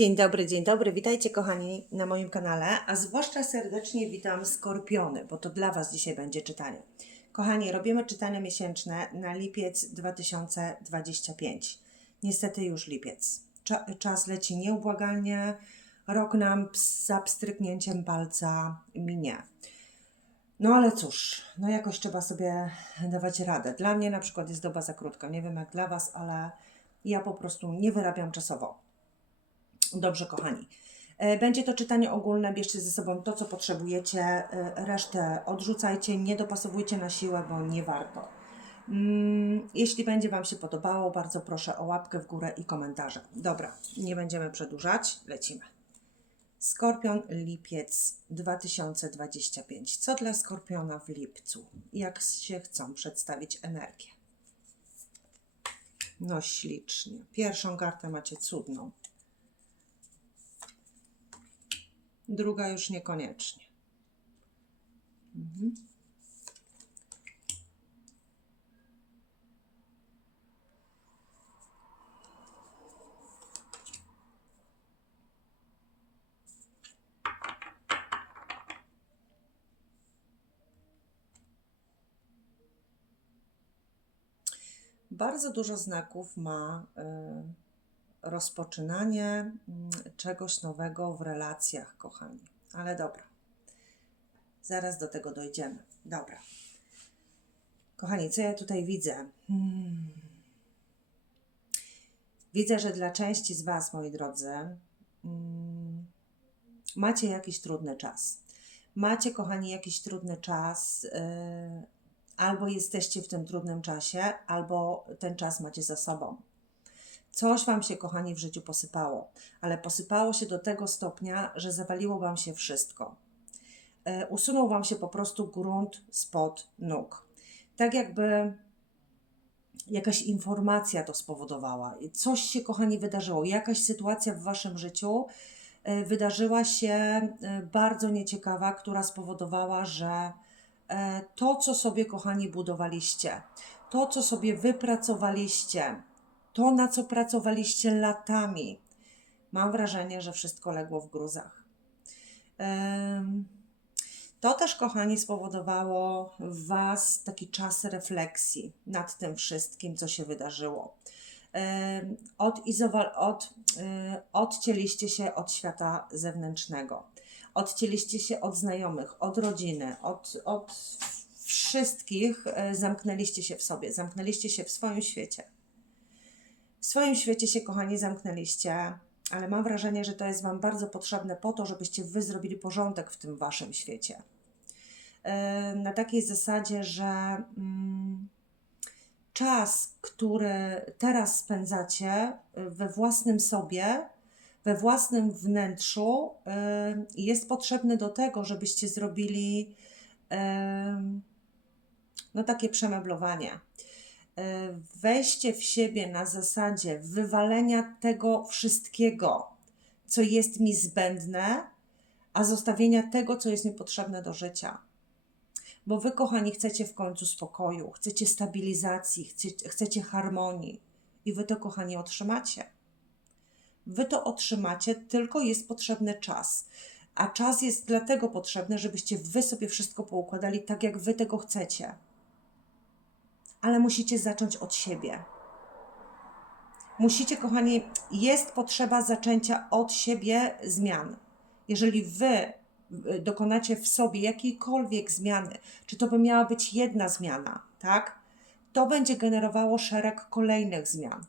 Dzień dobry, dzień dobry. Witajcie kochani na moim kanale, a zwłaszcza serdecznie witam skorpiony, bo to dla Was dzisiaj będzie czytanie. Kochani, robimy czytania miesięczne na lipiec 2025. Niestety już lipiec. Cza- czas leci nieubłagalnie, rok nam za pstryknięciem palca minie. No ale cóż, no jakoś trzeba sobie dawać radę. Dla mnie na przykład jest doba za krótka. Nie wiem jak dla Was, ale ja po prostu nie wyrabiam czasowo. Dobrze, kochani. E, Będzie to czytanie ogólne, bierzcie ze sobą to, co potrzebujecie, e, resztę odrzucajcie, nie dopasowujcie na siłę, bo nie warto. Mm, Jeśli będzie Wam się podobało, bardzo proszę o łapkę w górę i komentarze. Dobra, nie będziemy przedłużać, lecimy. Skorpion, lipiec 2025. Co dla Skorpiona w lipcu? Jak się chcą przedstawić energię? No ślicznie. Pierwszą kartę macie cudną. Druga już niekoniecznie. Mhm. Bardzo dużo znaków ma y, rozpoczynanie mm, czegoś nowego w relacjach, kochani. Ale dobra, zaraz do tego dojdziemy. Dobra. Kochani, co ja tutaj widzę? Hmm. Widzę, że dla części z Was, moi drodzy, mm, macie jakiś trudny czas. Macie, kochani, jakiś trudny czas. y, albo jesteście w tym trudnym czasie, albo ten czas macie za sobą. Coś Wam się, kochani, w życiu posypało, ale posypało się do tego stopnia, że zawaliło Wam się wszystko. E, usunął Wam się po prostu grunt spod nóg. Tak jakby jakaś informacja to spowodowała. Coś się, kochani, wydarzyło. Jakaś sytuacja w Waszym życiu e, wydarzyła się e, bardzo nieciekawa, która spowodowała, że to, co sobie, kochani, budowaliście, to, co sobie wypracowaliście, to, na co pracowaliście latami, mam wrażenie, że wszystko legło w gruzach. To też, kochani, spowodowało w Was taki czas refleksji nad tym wszystkim, co się wydarzyło. Em, Odizowa- od, y, odcięliście się od świata zewnętrznego. Odcięliście się od znajomych, od rodziny, od, od wszystkich. e, Zamknęliście się w sobie, zamknęliście się w swoim świecie. W swoim świecie się, kochani, zamknęliście, ale mam wrażenie, że to jest Wam bardzo potrzebne po to, żebyście Wy zrobili porządek w tym Waszym świecie. E, Na takiej zasadzie, że mm, czas, który teraz spędzacie y, we własnym sobie, we własnym wnętrzu, y, jest potrzebny do tego, żebyście zrobili no takie przemeblowanie e, wejście w siebie na zasadzie wywalenia tego wszystkiego, co jest mi zbędne, a zostawienia tego, co jest mi potrzebne do życia. Bo wy, kochani, chcecie w końcu spokoju, chcecie stabilizacji, chcecie, chcecie harmonii i wy to, kochani, otrzymacie. Wy to otrzymacie, tylko jest potrzebny czas. A czas jest dlatego potrzebny, żebyście wy sobie wszystko poukładali tak, jak wy tego chcecie ale musicie zacząć od siebie. Musicie, kochani, jest potrzeba zaczęcia od siebie zmian. Jeżeli wy y, dokonacie w sobie jakiejkolwiek zmiany, czy to by miała być jedna zmiana, tak? To będzie generowało szereg kolejnych zmian.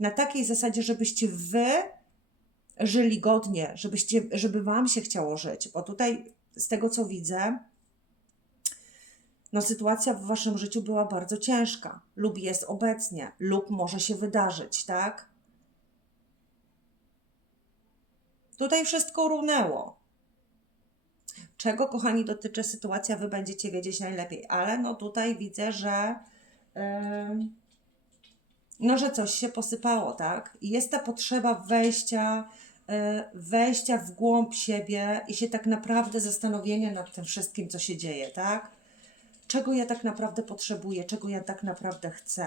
Na takiej zasadzie, żebyście wy żyli godnie, żebyście, żeby wam się chciało żyć, bo tutaj z tego co widzę, no sytuacja w waszym życiu była bardzo ciężka, lub jest obecnie, lub może się wydarzyć, tak? Tutaj wszystko runęło. Czego, kochani, dotyczy sytuacja, wy będziecie wiedzieć najlepiej, ale no tutaj widzę, że ym, no, że coś się posypało, tak? I jest ta potrzeba wejścia, y, wejścia w głąb siebie i się tak naprawdę zastanowienia nad tym wszystkim, co się dzieje, tak? Czego ja tak naprawdę potrzebuję, czego ja tak naprawdę chcę.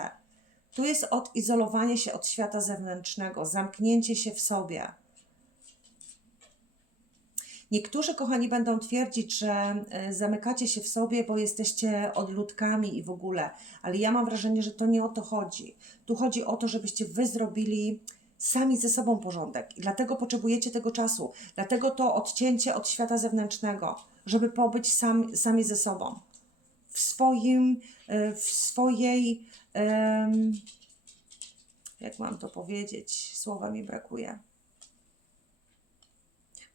Tu jest odizolowanie się od świata zewnętrznego, zamknięcie się w sobie. Niektórzy, kochani, będą twierdzić, że e, zamykacie się w sobie, bo jesteście odludkami i w ogóle, ale ja mam wrażenie, że to nie o to chodzi. Tu chodzi o to, żebyście wy zrobili sami ze sobą porządek i dlatego potrzebujecie tego czasu. Dlatego to odcięcie od świata zewnętrznego, żeby pobyć sam, sami ze sobą. W swoim, e, w swojej, jak mam to powiedzieć, słowa mi brakuje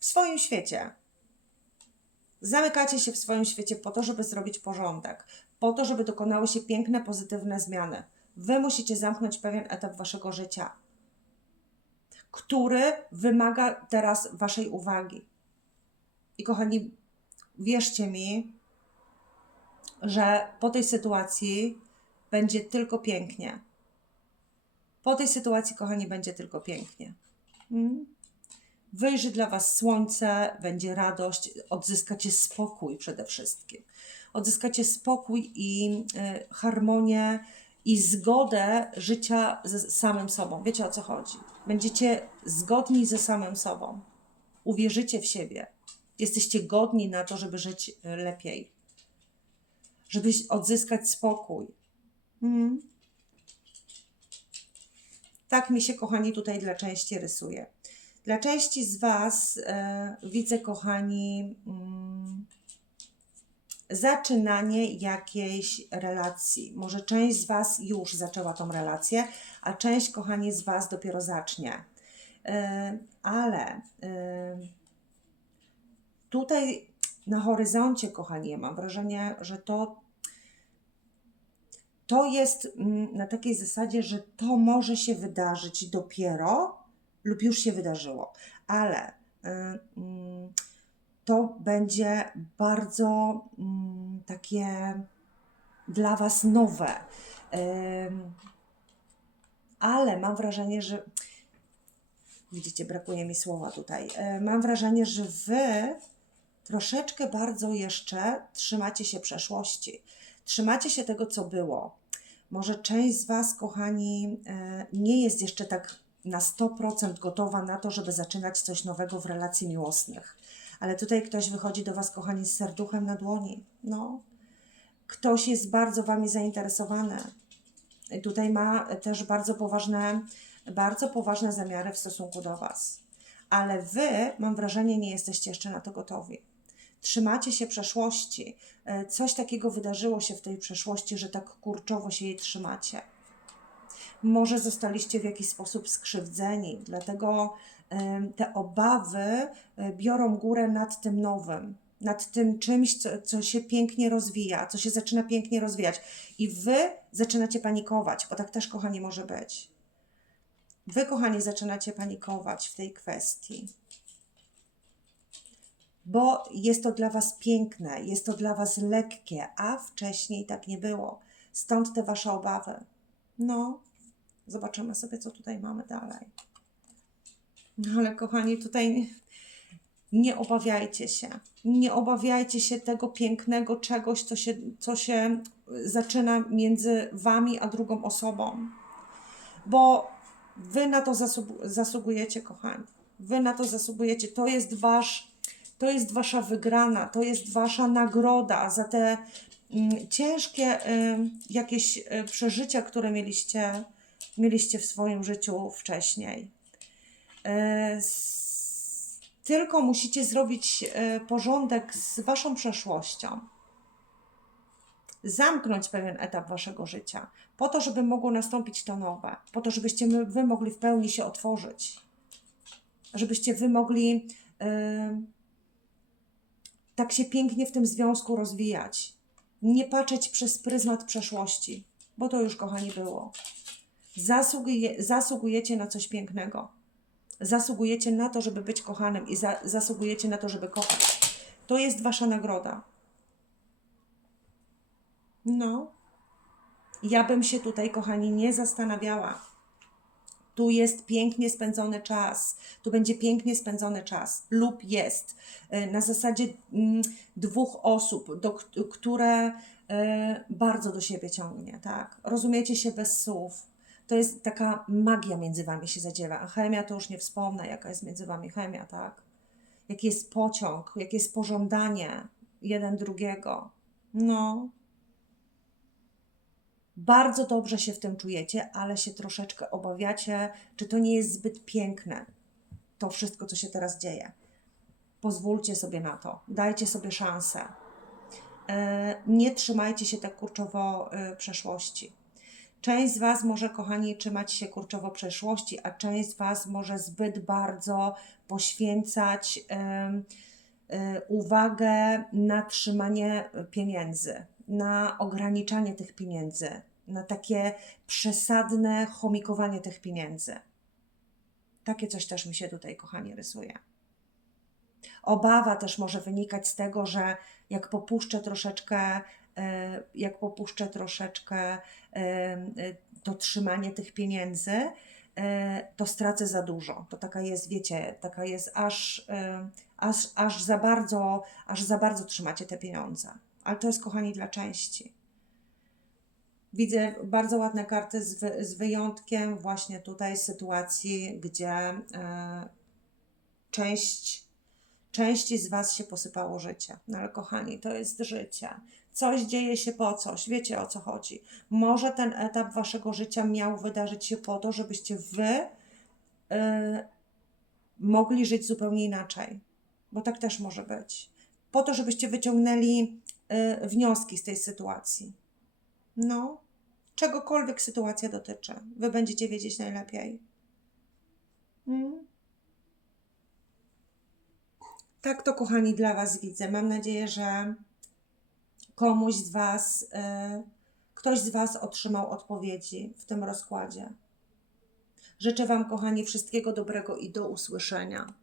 w swoim świecie. Zamykacie się w swoim świecie po to, żeby zrobić porządek, po to, żeby dokonały się piękne, pozytywne zmiany. Wy musicie zamknąć pewien etap waszego życia, który wymaga teraz waszej uwagi. I kochani, wierzcie mi, że po tej sytuacji będzie tylko pięknie. Po tej sytuacji, kochani, będzie tylko pięknie. Mm? Wyjrzy dla Was słońce, będzie radość, odzyskacie spokój przede wszystkim. Odzyskacie spokój i y, harmonię i zgodę życia ze samym sobą. Wiecie o co chodzi? Będziecie zgodni ze samym sobą. Uwierzycie w siebie. Jesteście godni na to, żeby żyć y, lepiej. Żeby odzyskać spokój. Mhm. Tak mi się, kochani, tutaj dla części rysuje. Dla części z Was e, widzę, kochani, mm, zaczynanie jakiejś relacji. Może część z Was już zaczęła tą relację, a część, kochani, z Was dopiero zacznie. E, ale e, tutaj na horyzoncie, kochani, ja mam wrażenie, że to to jest mm, na takiej zasadzie, że to może się wydarzyć dopiero, lub już się wydarzyło, ale y, mm, to będzie bardzo mm, takie dla Was nowe. Ale mam wrażenie, że widzicie, brakuje mi słowa tutaj. Mam wrażenie, że Wy troszeczkę bardzo jeszcze trzymacie się przeszłości. Trzymacie się tego, co było. Może część z Was, kochani, e, nie jest jeszcze tak na 100% gotowa na to, żeby zaczynać coś nowego w relacji miłosnych. Ale tutaj ktoś wychodzi do Was, kochani, z serduchem na dłoni. No. Ktoś jest bardzo Wami zainteresowany. Tutaj ma też bardzo poważne, bardzo poważne zamiary w stosunku do Was. Ale Wy, mam wrażenie, nie jesteście jeszcze na to gotowi. Trzymacie się przeszłości. E, coś takiego wydarzyło się w tej przeszłości, że tak kurczowo się jej trzymacie może zostaliście w jakiś sposób skrzywdzeni, dlatego te obawy e, biorą górę nad tym nowym, nad tym czymś, co, co się pięknie rozwija, co się zaczyna pięknie rozwijać. I wy zaczynacie panikować, bo tak też, kochani, może być. Wy, kochani, zaczynacie panikować w tej kwestii. Bo jest to dla Was piękne, jest to dla Was lekkie, a wcześniej tak nie było. Stąd te Wasze obawy. No, Zobaczymy sobie, co tutaj mamy dalej. No ale kochani, tutaj nie obawiajcie się. Nie obawiajcie się tego pięknego czegoś, co się, co się zaczyna między wami a drugą osobą. Bo wy na to zasługujecie, kochani. Wy na to zasługujecie. To jest wasz, to jest wasza wygrana, to jest wasza nagroda za te mm, ciężkie y, jakieś y, przeżycia, które mieliście mieliście w swoim życiu wcześniej. E, tylko musicie zrobić porządek z waszą przeszłością. Zamknąć pewien etap waszego życia, po to, żeby mogło nastąpić to nowe, po to, żebyście wy mogli w pełni się otworzyć, żebyście wy mogli tak się pięknie w tym związku rozwijać. Nie patrzeć przez pryzmat przeszłości, bo to już, kochani, było. Zasługuje, zasługujecie na coś pięknego. Zasługujecie na to, żeby być kochanym i za, zasługujecie na to, żeby kochać. To jest wasza nagroda. No. Ja bym się tutaj, kochani, nie zastanawiała. Tu jest pięknie spędzony czas, tu będzie pięknie spędzony czas, lub jest e, na zasadzie mm, dwóch osób, do, które e, bardzo do siebie ciągnie, tak? Rozumiecie się bez słów, to jest taka magia między Wami się zadziewa. A chemia to już nie wspomnę, jaka jest między Wami chemia, tak? Jaki jest pociąg, jakie jest pożądanie jeden drugiego. No. Bardzo dobrze się w tym czujecie, ale się troszeczkę obawiacie, czy to nie jest zbyt piękne, to wszystko, co się teraz dzieje. Pozwólcie sobie na to, dajcie sobie szansę. E, Nie trzymajcie się tak kurczowo e, przeszłości. Część z Was może, kochani, trzymać się kurczowo przeszłości, a część z Was może zbyt bardzo poświęcać e, uwagę na trzymanie pieniędzy, na ograniczanie tych pieniędzy, na takie przesadne chomikowanie tych pieniędzy. Takie coś też mi się tutaj, kochani, rysuje. Obawa też może wynikać z tego, że jak popuszczę troszeczkę, e, jak popuszczę troszeczkę e, e, to trzymanie tych pieniędzy, to stracę za dużo. To taka jest, wiecie, taka jest aż, aż, aż za bardzo, aż za bardzo trzymacie te pieniądze. Ale to jest, kochani, dla części. Widzę bardzo ładne karty z, wy, z wyjątkiem właśnie tutaj sytuacji, gdzie e, część, części z Was się posypało życie. No ale kochani, to jest życie. Coś dzieje się po coś, wiecie o co chodzi. Może ten etap Waszego życia miał wydarzyć się po to, żebyście Wy e, mogli żyć zupełnie inaczej. Bo tak też może być. Po to, żebyście wyciągnęli e, wnioski z tej sytuacji. No, czegokolwiek sytuacja dotyczy, wy będziecie wiedzieć najlepiej. Mm. Tak to, kochani, dla Was widzę. Mam nadzieję, że komuś z Was, y, ktoś z Was otrzymał odpowiedzi w tym rozkładzie. Życzę Wam, kochani, wszystkiego dobrego i do usłyszenia.